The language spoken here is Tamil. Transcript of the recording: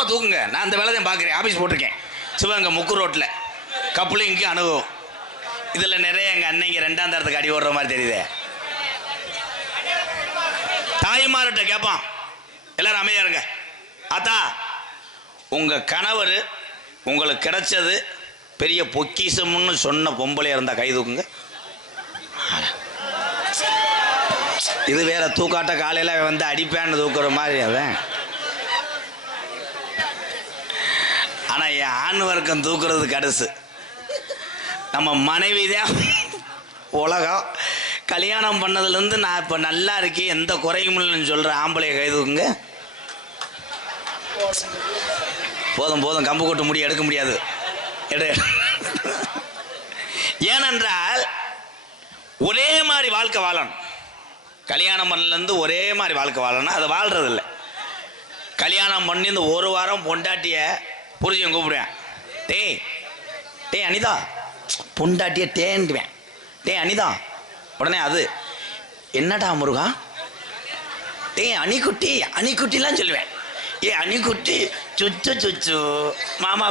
மெதுவாக தூக்குங்க. நான் அந்த வேலை தான் பார்க்குறேன். ஆஃபீஸ் போட்டிருக்கேன் சிவகங்கை முக்கு ரோட்டில். கப்பலும் இங்கே அனுபவம். இதில் நிறைய எங்கள் அன்னைங்க 2ஆம் தரத்துக்கு அடி ஓடுற மாதிரி தெரியுது. தாய்மார்கிட்ட கேட்பான், எல்லாரும் அமைதியா இருங்க. அத்தா, உங்கள் கணவர் உங்களுக்கு கிடைச்சது பெரிய பொக்கிசம்னு சொன்ன பொம்பளையா இருந்தா கை தூக்குங்க. இது வேற தூக்காட்ட காலையில வந்து அடிப்பேன்னு தூக்குற மாதிரி அவன். ஆனா என் ஆண் வர்க்கம் தூக்குறது கடைசு. நம்ம மனைவி தான் உலகம். கல்யாணம் பண்ணதுலேருந்து நான் இப்போ நல்லா இருக்கேன், எந்த குறையும் இல்லைன்னு சொல்கிற ஆம்பளையை கை தூக்குங்க. போதும் போதும், கம்பு கொட்டு முடி எடுக்க முடியாது. ஏனென்றால் ஒரே மாதிரி வாழ்க்கை வாழணும். கல்யாணம் பண்ணலேருந்து ஒரே மாதிரி வாழ்க்கை வாழணும். அதை வாழ்றதில்லை. கல்யாணம் பண்ணி இந்த ஒரு வாரம் பொண்டாட்டிய புரிஞ்சு கூப்பிடுவேன். டேய் டேய் அனிதா, பொண்டாட்டிய டேன்டுவேன். டேய் அனிதா, உடனே அது என்னடா முருகா, டேய் அணிக்குட்டி, அணிக்குட்டிலாம் சொல்லுவேன். ஏ அணிக்குட்டி, சுச்சு சுச்சு மாமா